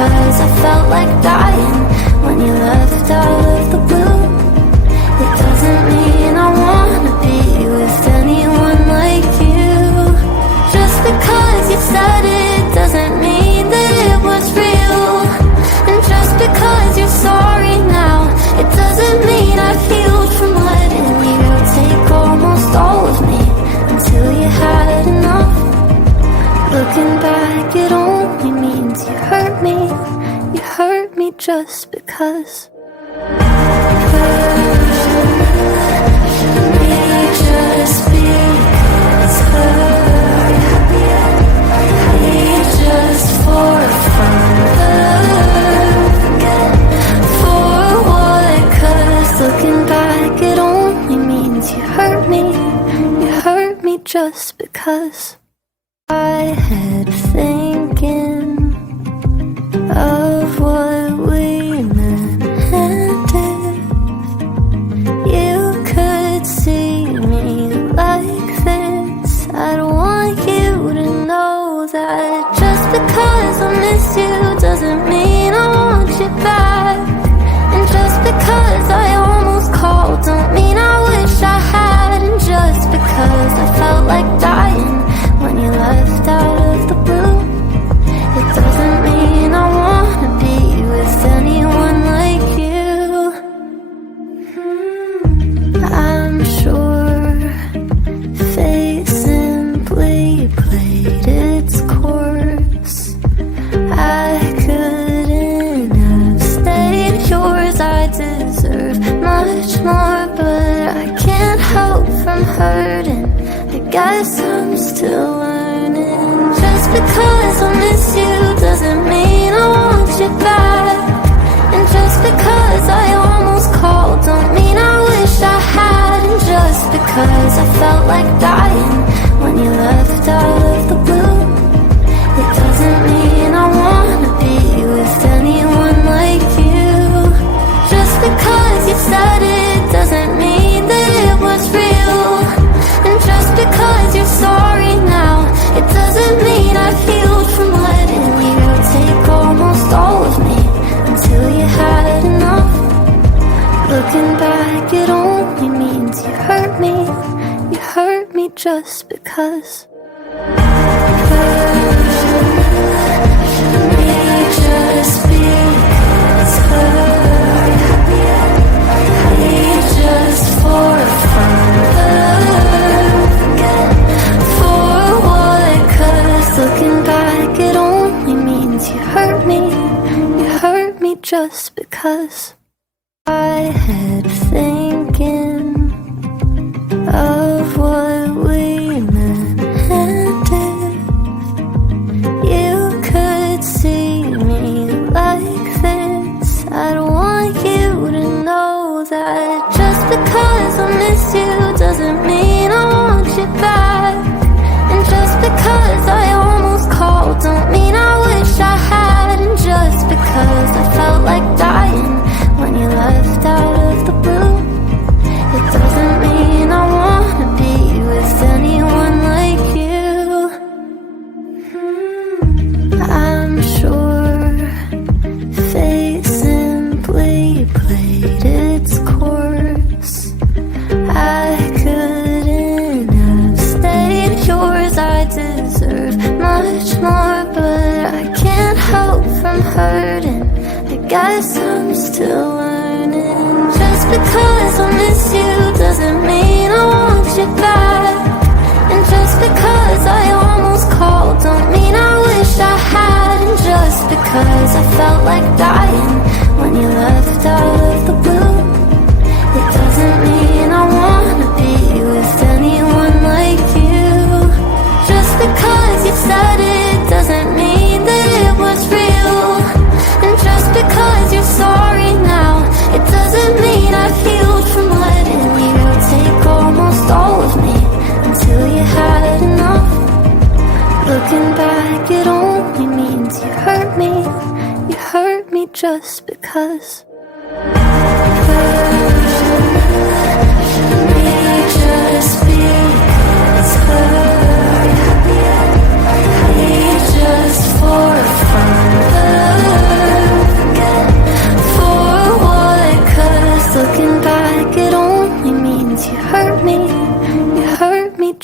because I felt like dying when you left out of the blue. It doesn't mean I wanna be with anyone like you. Just because you said it doesn't mean that it was real. And just because you're sorry now, it doesn't mean I've healed from letting you take almost all of me until you had enough. Looking back, it only means you hurt me. You hurt me just because. Just because just for fun, for what? 'Cause looking back, it only means you hurt me. You hurt me just because. I had thinking of what we meant, and if you could see me like this, I'd want you to know that just because I miss you doesn't mean I want you back. And just because I almost called don't mean I wish I had. And just because I felt like dying when you left out of the blue, it doesn't mean I wanna be with anyone like you. I'm sure fate simply played its course. I couldn't have stayed yours. I deserve much more, but I can't help from hurting. I guess I'm still learning. Just because I miss you doesn't mean I want you back. And just because I almost called don't mean I wish I had. And just because I felt like dying when you left out of the blue, it doesn't mean I wanna be with anyone like you. Just because you said it doesn't mean that it was real. And just because you're sorry now, it doesn't mean I've healed from letting you take almost all of me until you had enough. Looking back, it only means you hurt me. You hurt me just because. Just because just for fun, for what? 'Cause looking back, it only means you hurt me. You hurt me just because. I had thinking of what we meant, and if you could see me like this, I'd want you to know that just because I miss you doesn't mean I want you back. And just because I almost called don't mean I wish I had. And just because I felt like dying when you left out of the blue, it doesn't mean I wanna be with anyone like you. I'm sure fate simply played its course. I couldn't have stayed yours. I deserve much more, but I can't help from hurting. I guess I'm still learning. Just because I miss you doesn't mean I want you back. And just because I almost called don't mean I wish I had. And just because I felt like dying when you left out of the blue, it doesn't mean I wanna be with anyone like you. Just because you said it doesn't mean that it was real. And just because you're sorry now, it doesn't mean I've healed from letting you take almost all of me until you had enough. Looking back, it only means you hurt me. You hurt me just because. Just because just for fun.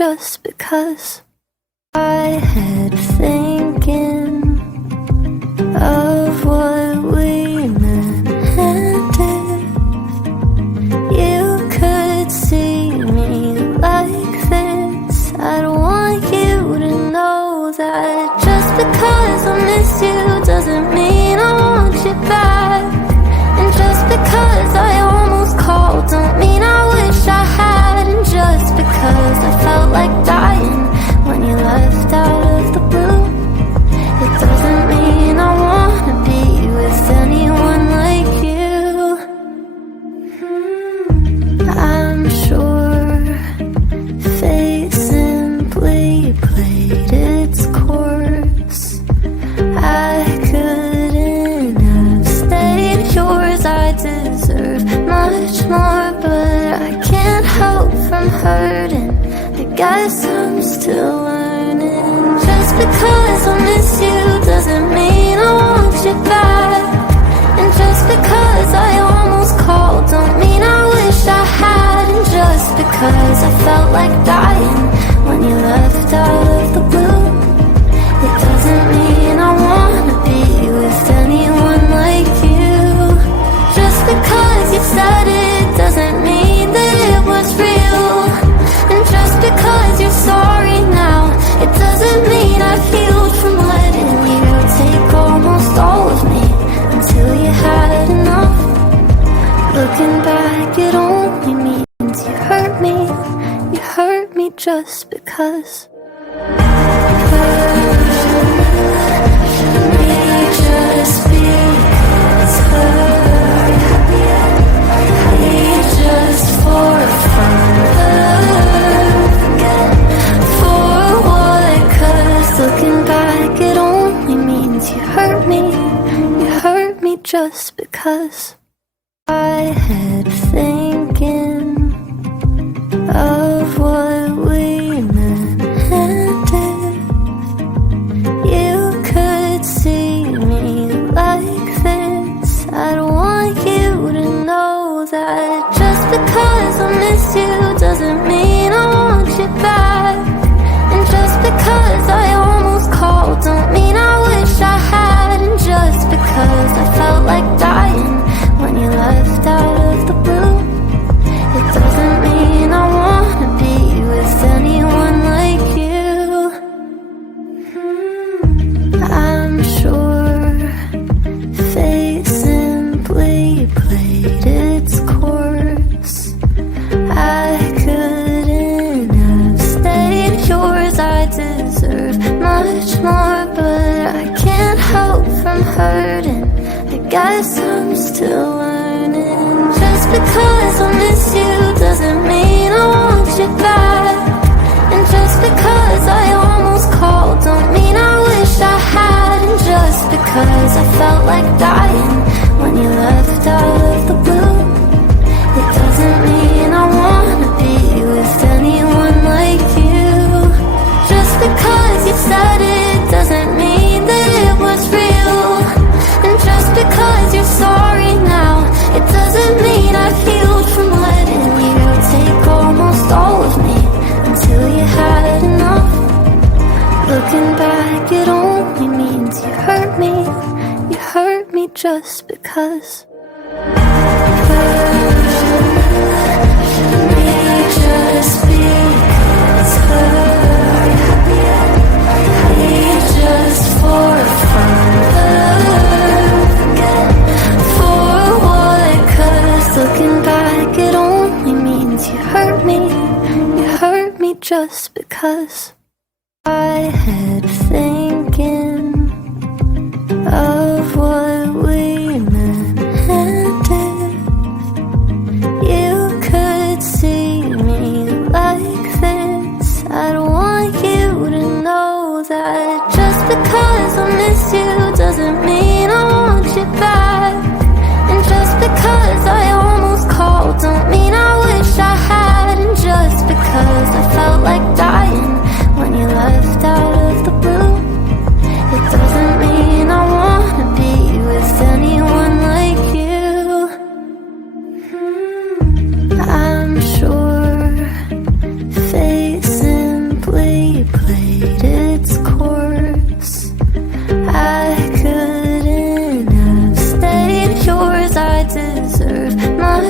just because I had thinking of what we meant, and if you could see me like this, I'd want you to know that just because I miss you doesn't mean I want you back. And just because I almost called don't mean I wish I had. And just because I felt like dying when you left out of the blue, it doesn't mean I wanna be with anyone like you. I'm sure fate simply played its course. I couldn't have stayed yours. I deserve much more, but I can't help from hurting. I guess I'm still learning. Just because I miss you doesn't mean I want you back. And just because I almost called don't mean I wish I had. And just because I felt like dying when you left out of the blue, it doesn't mean I wanna be with anyone like you. Just because you said it doesn't mean that it was real. And just because you're sorry now, it doesn't mean I've healed from letting you take almost all of me until you had enough. Looking back, it only means you hurt me. You hurt me just because. Just because just for fun, for what? 'Cause looking back, it only means you hurt me. You hurt me just because I had thinking of what we meant, and if you could see me like this, I'd want you to know that just because I miss you doesn't mean I want you back. And just because I almost called don't mean I wish I had. And just because I felt like dying when you left out of the blue, it doesn't mean I wanna be with anyone like you. I'm sure fate simply played its course. I couldn't have stayed yours. I deserve much more, but I can't help from hurting. I guess I'm still learning. Just because I miss you doesn't mean I want you back. And just because I almost called don't mean I wish I had. And just because I felt like dying when you left out of the blue, it doesn't mean I wanna be with anyone like you. Just because you said it doesn't mean that it was real. And just because you're sorry now, it doesn't mean I've healed from letting you take almost all of me until you had enough. Looking back, it only means you hurt me. You hurt me just because. Just because just for fun, for what? 'Cause looking back, it only means you hurt me. You hurt me just because I had thinking of what we meant, and if you could see me like this, I'd want you to know that just because I miss you doesn't mean I want you back. And just because I almost called don't mean I wish I had. And just because I felt like dying when you left out of the blue, it doesn't mean I wanna be with anyone like you. I'm sure fate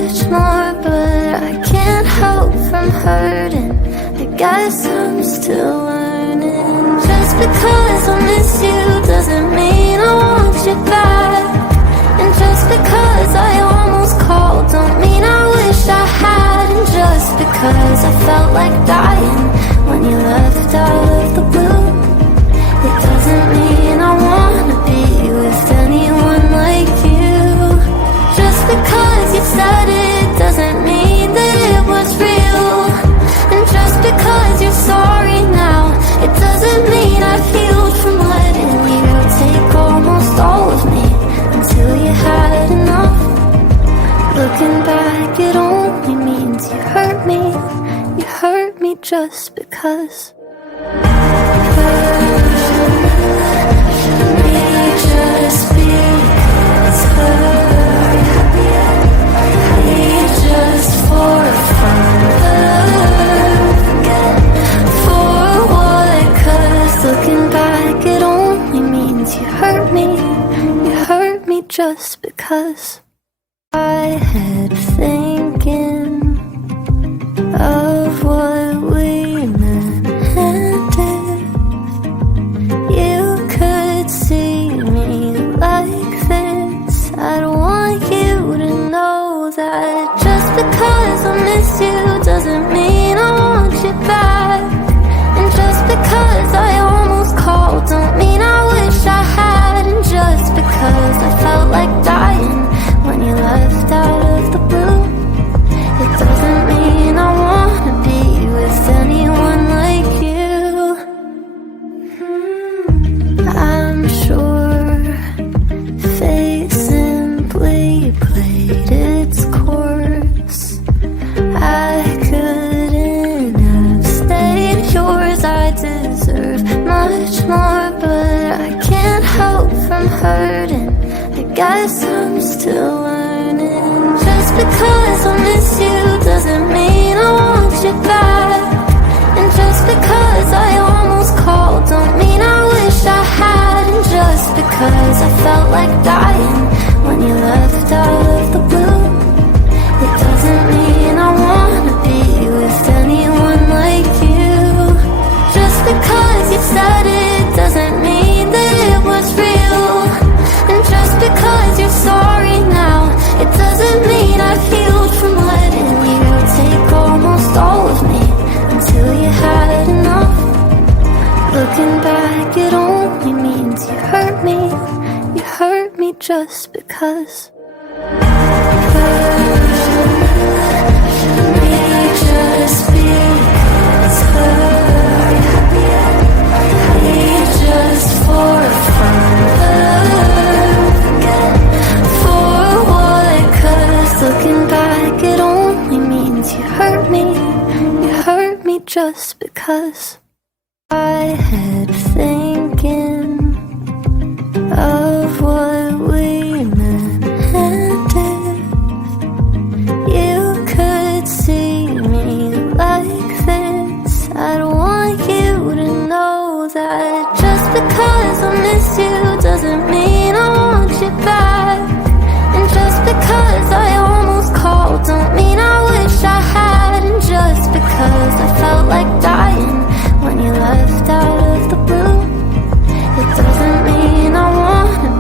much more, but I can't help from hurting. I guess I'm still learning. Just because I miss you doesn't mean I want you back. And just because I almost called don't mean I wish I had. And just because I felt like dying when you left out of the blue, it doesn't mean I wanna be with anyone like you. Just because you said it doesn't mean that it was real. And just because you're sorry now, it doesn't mean I've healed from letting you take almost all of me until you had enough. Looking back, it only means you hurt me. You hurt me just because. Just because hurt me just for fun. For what? 'Cause looking back, it only means you hurt me. You hurt me just because. I had thinking of what we meant, and if you could see me like this, I'd want you to know that just because I miss you doesn't mean I want you back. And just because I almost called don't mean I wish I had. And just because I felt like dying when you left out of the blue, it doesn't mean I wanna be with anyone like you. I'm sure fate simply played its course. I couldn't have stayed yours. I deserve much more, but I can't help from hurting. I guess I'm still learning. Just because I miss you doesn't mean I want you back. And just because I almost called don't mean I wish I had. And just because I felt like dying when you left out of the blue, it doesn't mean I wanna be with anyone like you. Just because you said it doesn't mean that it was real. And just because you're sorry now, it doesn't mean I've healed from letting you take almost all of me until you had enough. Looking back, it only means you hurt me. You hurt me just because. Just because hurt me just for fun. For what? 'Cause looking back, it only means you hurt me. You hurt me just because. I had thinking of what we meant, and if you could see me like this, I'd want you to know that just because I miss you doesn't mean I want you back. And just because I almost called don't mean I wish I had. And just because I felt like dying when you left out of the blue, it doesn't mean I wanna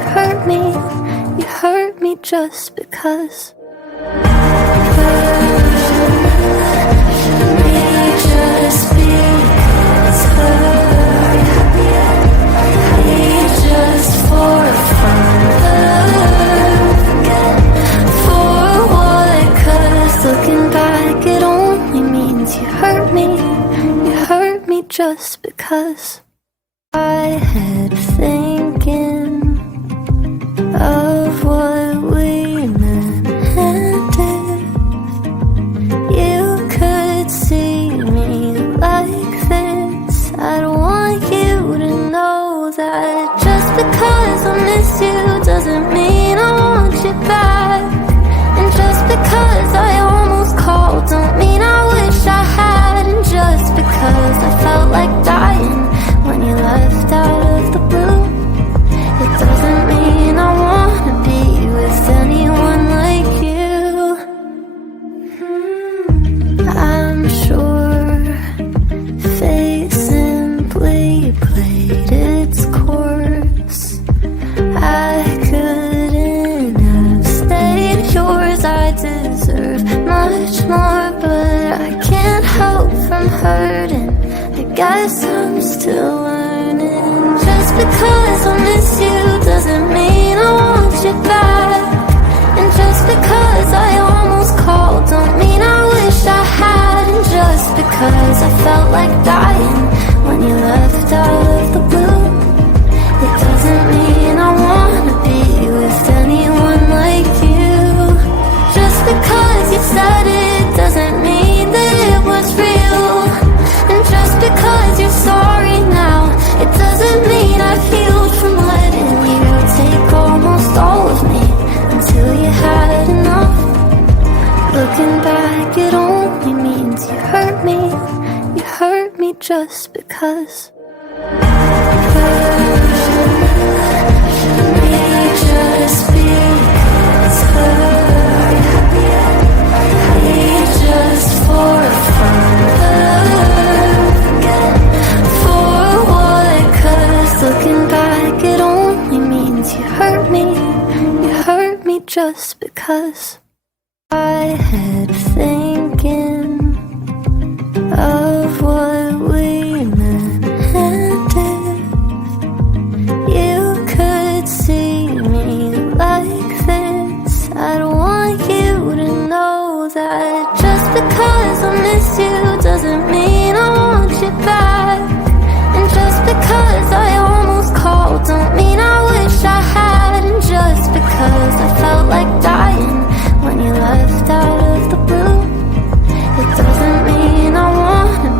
You hurt me just because. Just because I had thinking of what we meant, and if you could see me like this, I'd want you to know that just because I miss you doesn't mean I want you back, and just because I almost called don't mean I wish I had, and just because I felt like dying when you left out of the blue, it doesn't mean I wanna be with anyone like you. I'm sure fate simply played its course. I couldn't have stayed yours, I deserve much more, but I can't help from hurting. I guess I'm still learning. Just because I miss you doesn't mean I want you back, and just because I almost called don't mean I wish I had, and just because I felt like dying when you left out of the blue, it doesn't mean I wanna be with anyone like you. Just because you said it doesn't mean that it was real, and just because you're sorry now, it doesn't mean I've healed from letting you take almost all of me until you had enough. Looking back, it only means you hurt me just because. Just because I had thinking of what we meant, and if you could see me like this, I'd want you to know that just because I miss you doesn't mean I want you back, and just because I almost called don't mean I wish I had, and just because I felt like dying when you left out of the blue, it doesn't mean I wanna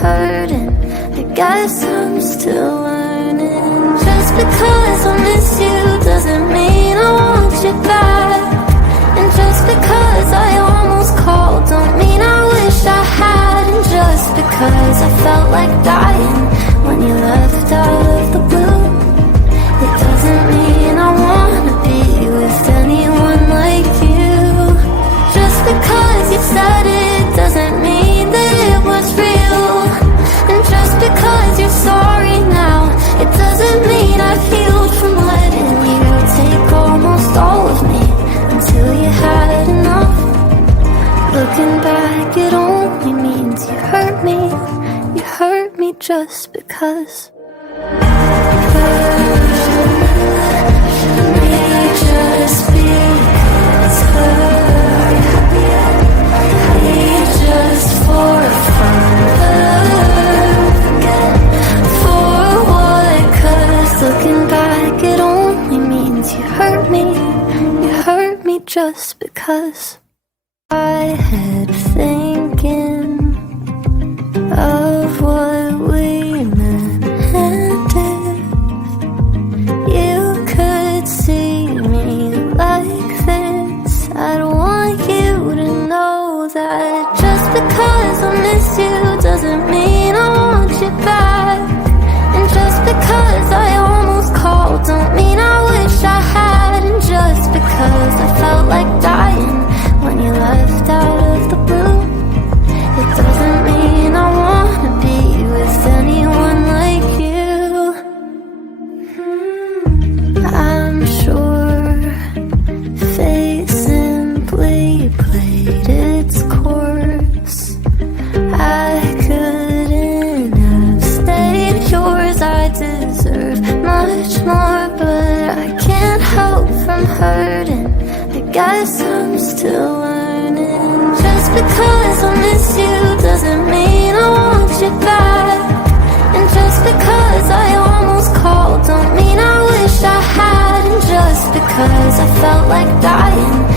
hurting, I guess I'm still learning. Just because I miss you doesn't mean I want you back. And just because I almost called don't mean I wish I had. And just because I felt like dying when you left out of the blue, it doesn't mean I wanna be with anyone like you. Just because you said it doesn't mean that it was real. And just because you're sorry now, it doesn't mean I've healed from letting you take almost all of me until you had enough. Looking back, it only means you hurt me. You hurt me just because. Just because just for fun, for what? 'Cause looking back, it only means you hurt me. You hurt me just because. I had thinking of what we meant, and if you could see me like this, I'd want you to know that just because I miss you doesn't mean I want you back. And just because I almost called don't mean I wish I had. And just because I felt like dying when you left out of the blue, it doesn't mean I wanna be with anyone like you. I'm sure fate simply played its course. I couldn't have stayed yours. I deserve much more, but I can't help from hurting. I guess I'm still learning. Just because I miss you doesn't mean I want you back. And just because I almost called don't mean I wish I had. And just because I felt like dying